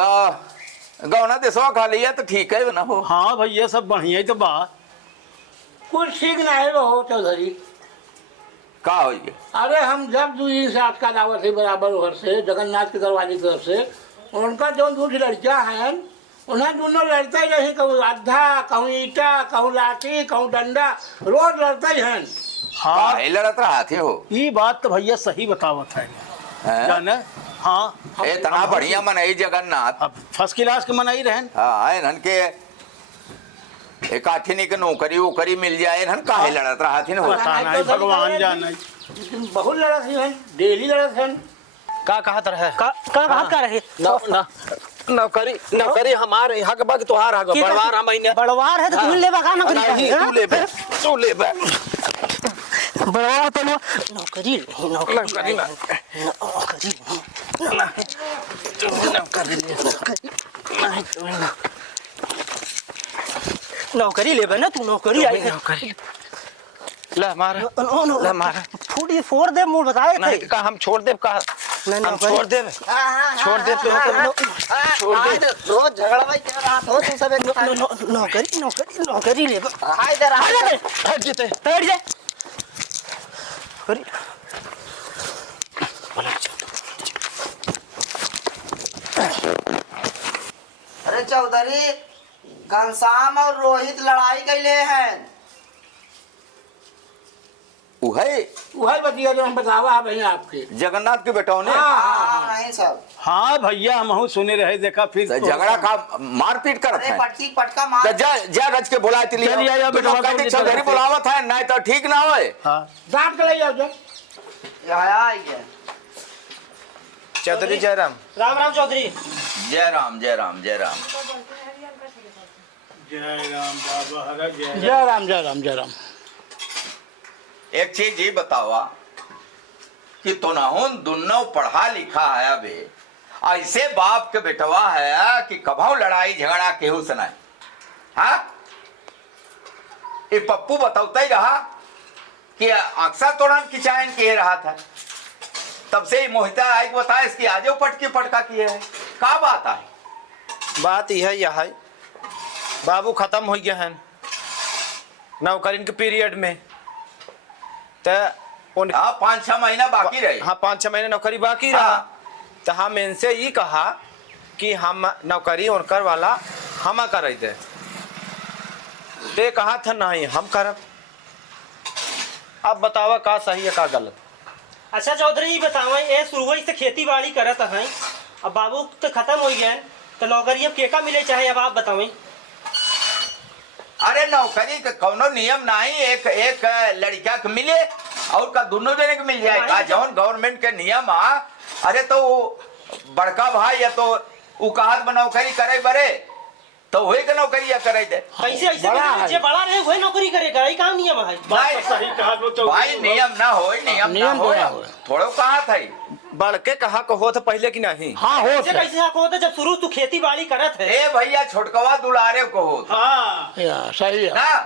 तो गौना देसवा खा लिया तो ठीक है ना हो। हाँ भैया सब बढ़िया ही तो बा। कुछ ठीक ना है हो चौधरी। का हो ये? अरे हम जब 2 साथ का दावत है बराबर उधर से जगन्नाथ के दरवाजे की तरफ से, उनका जो 2 लड़कियां हैं उन्हें दोनों लड़ते ही नहीं, कहूँ अद्धा कहूँ ईटा कहूँ लाठी कहूँ डंडा, रोज लड़ते ही हैं। हाँ काहे लड़त रहा थे हो? ये बात तो भैया सही बतावत है हैं? जाने। हाँ इतना बढ़िया मनई जगन्नाथ। अब फर्स्ट क्लास के मनाई रहन। हाँ इन्हन के एक आठिनी के नौकरी वोकरी मिल जाए इन्हन काहे लड़त रहा थे हो? पता नहीं भगवान जाने। लेकिन बहुत लड़त ही हैं, डेली लड़त हैं। का कहत रहे का बात कर रहे नौकरी हमारे हक बग तोहार हक बड़वार हम इने बड़वार है तो तुम ले बका नौकरी नहीं तू ले बे बड़वार तो नौकरी नौकरी ना नौकरी ले ना तू नौकरी आई नौकरी ले मार ले मार फोड़ दे मुंह बताए नहीं का हम छोड़ दे का हम छोड़ दे छोड़ दे रोज झगड़ा भाई कर रहा तो तू सब नौकरी ले आ इधर आ हट जेते बैठ जा अरे चौधरी घनश्याम और रोहित लड़ाई कैले हैं। वही बतिया जो हम बतावा है भैया आपके जगन्नाथ के बेटाओं ने। नहीं सब हाँ भैया हम सुने रहे देखा फिर तो झगड़ा का मारपीट करत अरे है। पटकी पटका मार जा जा रज के बुलाए तिली चलिए आया बेटा, चौधरी बुलावत है नहीं तो ठीक ना होए। हाँ डांट के ले जाओ जब चौधरी जयराम राम राम चौधरी। जय राम जय राम जय राम। जय राम बाबा हरा जय जय राम जय राम जय राम। एक चीज ये बतावा कि तुनाहुन दुन्नो पढ़ा लिखा है अबे ऐसे बाप के बेटवा है कि कभाऊ लड़ाई झगड़ा केहू सुनाए। हाँ ये पप्पू बताता ही रहा कि अक्सर तोड़न की चायन किए रहा था, तब से ही मोहिता आई बताया इसकी आजो पटकी पटका किए है। का बात है? बात यह है बाबू खत्म हो गया है नौकरी के पीरियड में तो उन हाँ 5-6 महीना बाकी रहे। हाँ 5-6 महीने नौकरी बाकी रहा। तो हम इनसे ये कहा कि हम नौकरी उनकर वाला हम कर दे, ते कहा था नहीं हम करब। अब बतावा का सही है का गलत। अच्छा चौधरी बतावा ये शुरू से खेती बाड़ी करत है, अब बाबू तो खत्म हो गया तो नौकरी अब केका मिले चाहे, अब आप बतावें। अरे नौकरी का कौनो नियम नहीं, एक एक लड़का के मिले और का दोनों जने के मिल जाए का जौन गवर्नमेंट के नियम आ। अरे तो बड़का भाई या तो उ कहत में नौकरी करे बरे तो वही के नौकरी करे दे। कैसे ऐसे जे बड़ा रहे वही नौकरी करेगा, ये काम नियम है। नहीं सही कहा भाई नियम ना हो, नियम ना हो थोड़ो कहा था बड़के कहा को हो तो पहले की नहीं। हाँ हो ऐसे कैसे हक होता जब शुरू तू खेती बाड़ी करत है। ए भैया छोटकवा दुलारे को हो हाँ सही है ना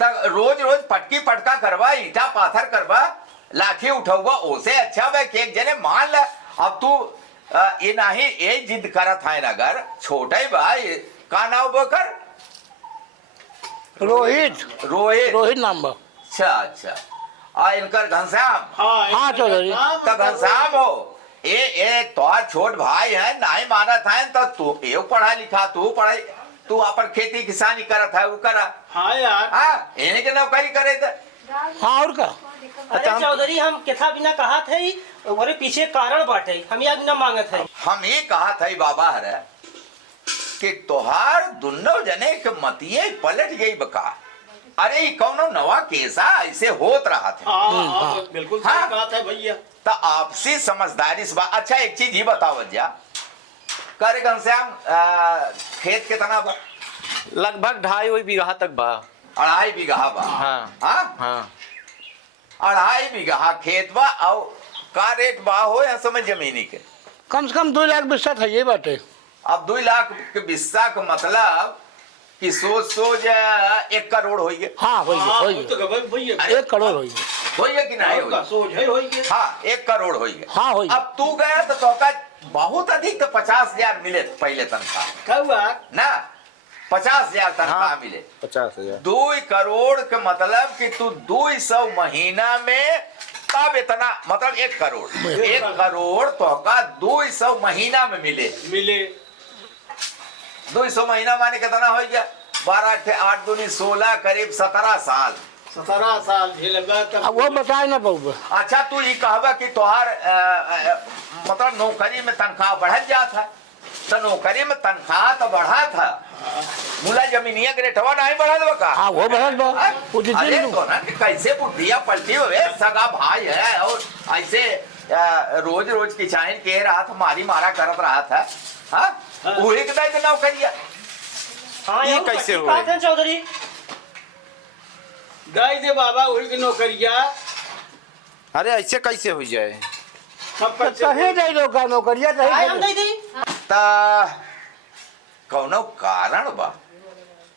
तक रोज रोज पटकी पटका करवा ईटा पाथर करवा लाठी उठौवा ओसे अच्छा वे के एक जने मान ल। अब तू ये नहीं ये जिद करत है अगर छोटे भाई का नाम बकर रोहित रोहित रोहित नाम बा। अच्छा अच्छा इनकर घनश्याम। हाँ चौधरी तो घनश्याम हो ये तोहार छोट भाई है नहीं मानत है तो तू ये पढ़ा लिखा तू पढ़ाई तू अपन खेती किसानी करत है वो करा। हाँ यार हाँ इन्हीं के नौकरी करे थे। हाँ और का अरे चौधरी हम केथा बिना कहा थे और पीछे कारण बाटे हम या बिना मांगत है। हम ये कहा था बाबा हरे कि तोहार दोनों जने के मतिये पलट गई बका। अरे कौनो नवा केसा ऐसे होत रहा था। हाँ बिल्कुल हाँ? सही बात है भैया। तो आपसी समझदारी से अच्छा एक चीज ही बताओ जा करे घनश्याम खेत कितना बा? लगभग 2.5 बीघा तक बा। 2.5 बीघा बा। हाँ हाँ हाँ 2.5 बीघा खेत बा और का रेट बा हो या समय जमीनी के कम से कम 2 लाख बिस्सा था ये बाटे। अब 2 लाख के बिस्सा का मतलब कि सोच 1 करोड़ हो गए। हाँ हो हाँ, गया तो भैया 1 करोड़ हो गया। हो गया कि नहीं हो गया? सोच है हो गया। हाँ 1 करोड़ हो गया। हाँ हो गया। अब तू गया तो तोका बहुत अधिक तो 50,000 मिले पहले तनख्वाह कब हुआ ना, 50,000 तनख्वाह हाँ। मिले। 50,000 2 करोड़ के मतलब कि तू 200 महीना में तब इतना मतलब 1 करोड़ 1 करोड़ तो का 200 महीना में मिले। मिले 200 महीना माने कितना हो गया, 12 8 दूनी 16 करीब 17 साल। 17 साल झेलबा तब अब वो बताए ना बउआ। अच्छा तू ये कहबा कि तोहार मतलब नौकरी में तनख्वाह बढ़त जात है, तो नौकरी में तनख्वाह तो बढ़ा था, मुला जमीनिया के रेटवा नहीं बढ़ल बा का? हाँ वो बढ़त बा। वो जितने अरे लोग- तो ना कि कैसे बुढ़िया पलटी हुए, सगा भाई है और ऐसे रोज रोज की चाहे कह रहा था, मारी मारा करत रहा था। हाँ वही के दाई नौकरिया हाँ ये ये कैसे कैसे हुए? बात है चौधरी। दाई दे बाबा उही की नौकरिया अरे ऐसे कैसे हो जाए? सब तो पैसे कहे जाए लोग का नौकरिया आए हम रही। दे दी। ता कौनो कारण बा?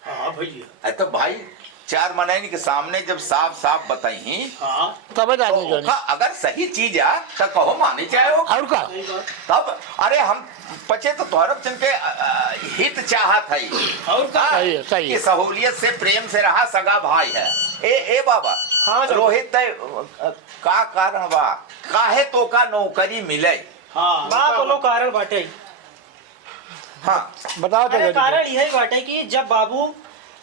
हाँ भैया अरे तो भाई 4 महीने के सामने जब साफ साफ बताई हाँ तब तो आदमी जाने। ओका अगर सही चीज आ तो कहो माने चाहे हो और का सही बात तब। अरे हम पचे तो तोहरब चन के हित चाहत है और का सही है, सही है। कि सहूलियत से प्रेम से रहा, सगा भाई है। ए बाबा हाँ, जरूर। रोहित का कारण बा काहे तो का नौकरी मिले? हाँ बा कोनो कारण बाटे। हाँ बताओ अरे तो कारण यही बाटे कि जब बाबू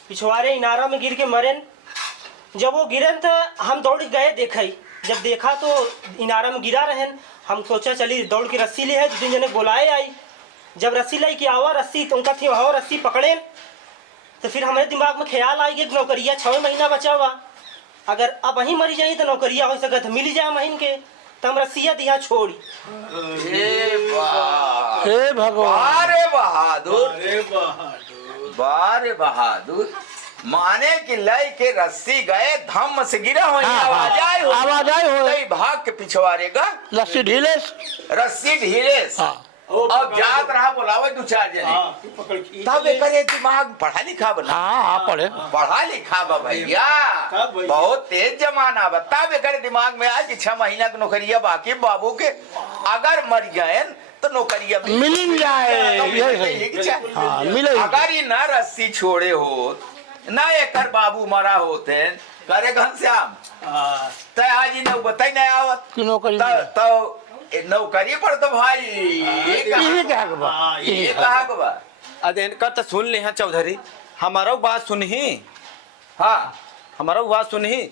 पिछवाड़े इनारा में गिर के मरेन, जब वो गिरन तो हम दौड़ गए देखे। जब देखा तो इनारा में गिरा रहन, हम सोचा चली दौड़ के रस्सी ले है, 2-3 जने बुलाए आई। जब रस्सी लाई कि आवा रस्सी तो उनका थी वहाँ रस्सी पकड़े, तो फिर हमारे दिमाग में ख्याल आई कि नौकरिया 6 महीना बचा हुआ, अगर अब वहीं मरी जाई तो नौकरिया हो सकत मिल जाए महीन के, तो हम रस्सिया दिया छोड़ी। ए बा हे भगवान। बारे बहादुर, अरे बहादुर बारे बहादुर, माने कि लय के रस्सी गए धम से गिरा हो, हाँ, आवाज आई हो, आवाज आई हो। तई भाग के पिछवाड़ेगा लस्सी ढीले। रस्सी ढीले। हाँ अब जात रहा बुलावे 2-4 जने, हाँ पकड़ खींच तब ले। एकर दिमाग पढ़ा लिखा बना। हाँ हाँ पढ़े। पढ़ा लिखा बा भैया, तब भैया। बहुत तेज जमाना बा। तब एकर दिमाग में आया कि 6 महीना की नौकरिया बाकी बाबू के, अगर मर गए तो नौकरिया मिल जाए। तो ये मिलते सही। ही कि चाहे। हाँ मिले। अगर ये न रस्सी छोड़े हो न एकर बाबू मरा होते करे घनश्याम, हाँ तो आज ही न बताई नहीं आवत। कि नौकरी तो नौकरी पर तो भाई ये यही कहा कहा बा। हाँ, यही ये कहा। कहा के बा। अरे इनका तो सुन ले हैं चौधरी, हमारा बात सुनही, हाँ हमारा बात सुनही।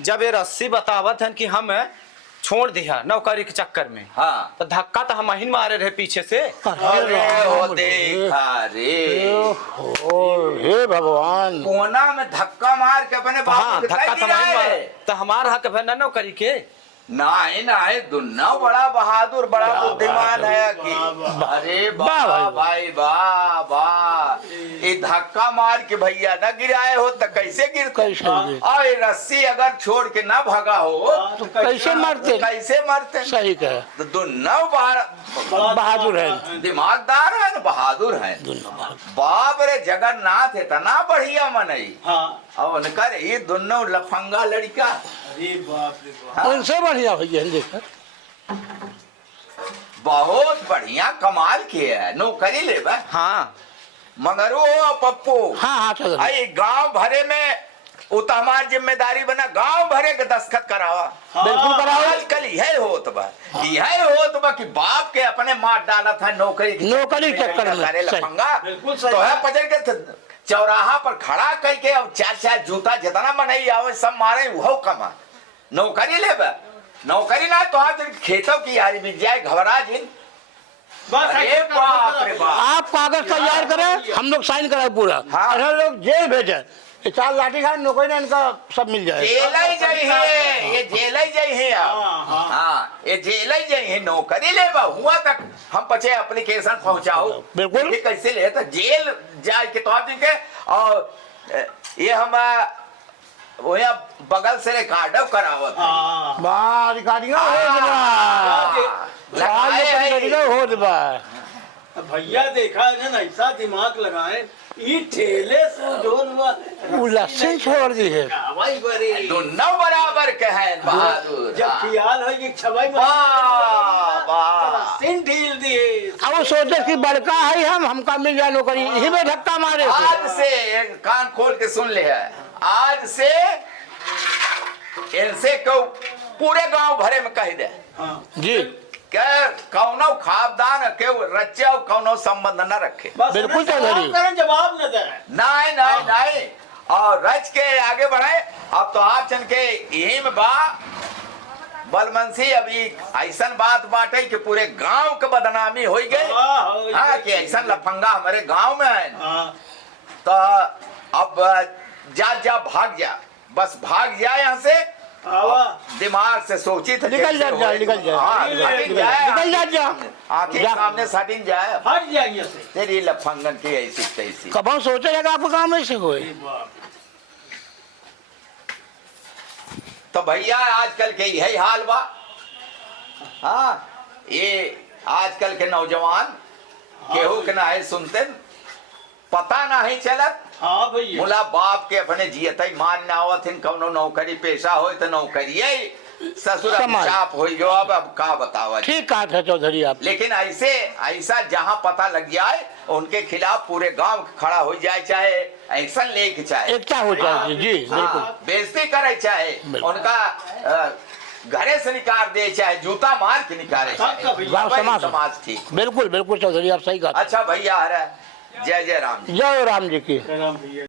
जब ये रस्सी बतावत है कि हम छोड़ दिया नौकरी के चक्कर में, हाँ तो धक्का तो हम ही मारे रहे पीछे से। अरे हो देखा रे, ओह, हे भगवान। कोना में धक्का मार के अपने बाबू हाँ के धक्का काहे तो हम ही मारे, गिराए? तो हमारा हक है ना नौकरी के। नहीं नहीं, दुन्ना बड़ा बहादुर बड़ा बुद्धिमान है कि अरे वाह वाह भाई वाह वाह, ये धक्का मार के भैया न गिराए हो तो कैसे गिरते? कैसे गिरे? और ये रस्सी अगर छोड़ के ना भागा हो तो कैसे तो मरते? कैसे मरते? सही कहे। तो दुन्ना बहादुर है। दिमागदार है न, बहादुर है। दोनों बहादुर। बाप रे जगन्नाथ इतना बढ़िया मनई, हाँ अब उनकर ये दोनों लफंगा लड़का अरे बाप रे बाप उनसे बढ़िया भैया देखा। बहुत बढ़िया कमाल किए है, नौकरी ले बा। हाँ मगर वो पप्पू हाँ हाँ चलो। आई गांव भरे में वो तो हमारी जिम्मेदारी बना, गांव भरे के दस्तखत करावा। बिल्कुल कराओ। आजकल यह होत बा, यह होत बा कि बाप के अपने मार डाला था नौकरी के नौकरी के चक्कर में, सारे सही। लफंगा बिल्कुल सही तो है बात। पचड़ के चौराहा पर खड़ा करके अब 4-4 जूता जितना मनई आवे सब मारे वो कमा। नौकरी ले बा, नौकरी ना तो आज खेतों की यारी मिल जाए, घबरा जिन। बस अरे ऐसे बाप रे बाप। आप कागज तैयार करें, हम लोग साइन कराए पूरा। हाँ। अरे लोग जेल भेजे, 4 लाठी खाए नौकरी ना, इनका सब मिल जाए। जेल ही जाई है, ये जेल ही जाई है आप। हाँ, हाँ। हाँ ये जेल ही जाई है, नौकरी ले बा हुआ तक हम पचे एप्लीकेशन पहुंचाओ। बिल्कुल। ये कैसे ले तो जेल जाए के तो आप दिन के, और ये हम वो यहाँ बगल से रिकॉर्ड करावत है। हाँ वाह रिकॉर्डिंग हो लगाए हैं ये। हो बा। भैया देखा है ना ऐसा दिमाग लगाए ये ठेले से जोन वो लस्सी छोड़ दी है। भाई बरे दोनों बराबर के हैं बहादुर। जब हाँ। ख्याल हो कि छवाई वाह, वाह। सिन ढील दिए। अब वो सोचे कि बड़का है हमका मिल जाए नौकरी, यही में धक्का मारे थे। आज से एक कान खोल के सुन ले है, आज से इनसे को पूरे गांव भरे में कह दे हाँ जी क्या कौनो खाबदान के रच्चा कौनो संबंध न रखे। बस बिल्कुल उन्हें चौधरी। सवाल करें, जवाब न दे। नहीं नहीं नहीं, और रच के आगे बढ़े। अब तो आप चन के यही में बा बलमनसी अभी ऐसा बात बाटे कि पूरे गांव के बदनामी हो गई। हाँ कि ऐसा लफंगा हमारे गांव में है। हाँ तो अब जा जा भाग जा, बस भाग जा यहाँ से। आवा दिमाग से सोची तो निकल जा, निकल जा। हाँ, निकल सटिन जा, जाए, निकल जा, जा। आंखें जा। सामने सटिन जाए। हट जाएंगे से। तेरी लफंगन की ऐसी तैसी। कब सोचे लगा आपको गाँव में से कोई। बाप तो भैया आजकल के यही हाल बा। हाँ ये आजकल के नौजवान केहू के ना है सुनते, पता नहीं चलत। हाँ भैया मुला बाप के अपने जियत मान ना आवत इन कौनो नौकरी पेशा हो तो नौकरी ससुर समाज। चाप हो जो। अब का बतावा जी। ठीक कहा था चौधरी आप। लेकिन ऐसे ऐसा जहां पता लग जाए उनके खिलाफ पूरे गांव खड़ा हो जाए, चाहे एक्शन लेके चाहे एकता हो जाए जी बिल्कुल। हाँ, बेइज्जती करे, चाहे बिल्कुल। उनका घरे से निकाल दे, चाहे जूता मार के निकाले, सबका भैया। गाँव वही समाज समाज ठीक। बिल्कुल बिल्कुल चौधरी आप सही कहा। अच्छा भैया, अरे जय जय राम जी। जय राम जी की। राम भैया।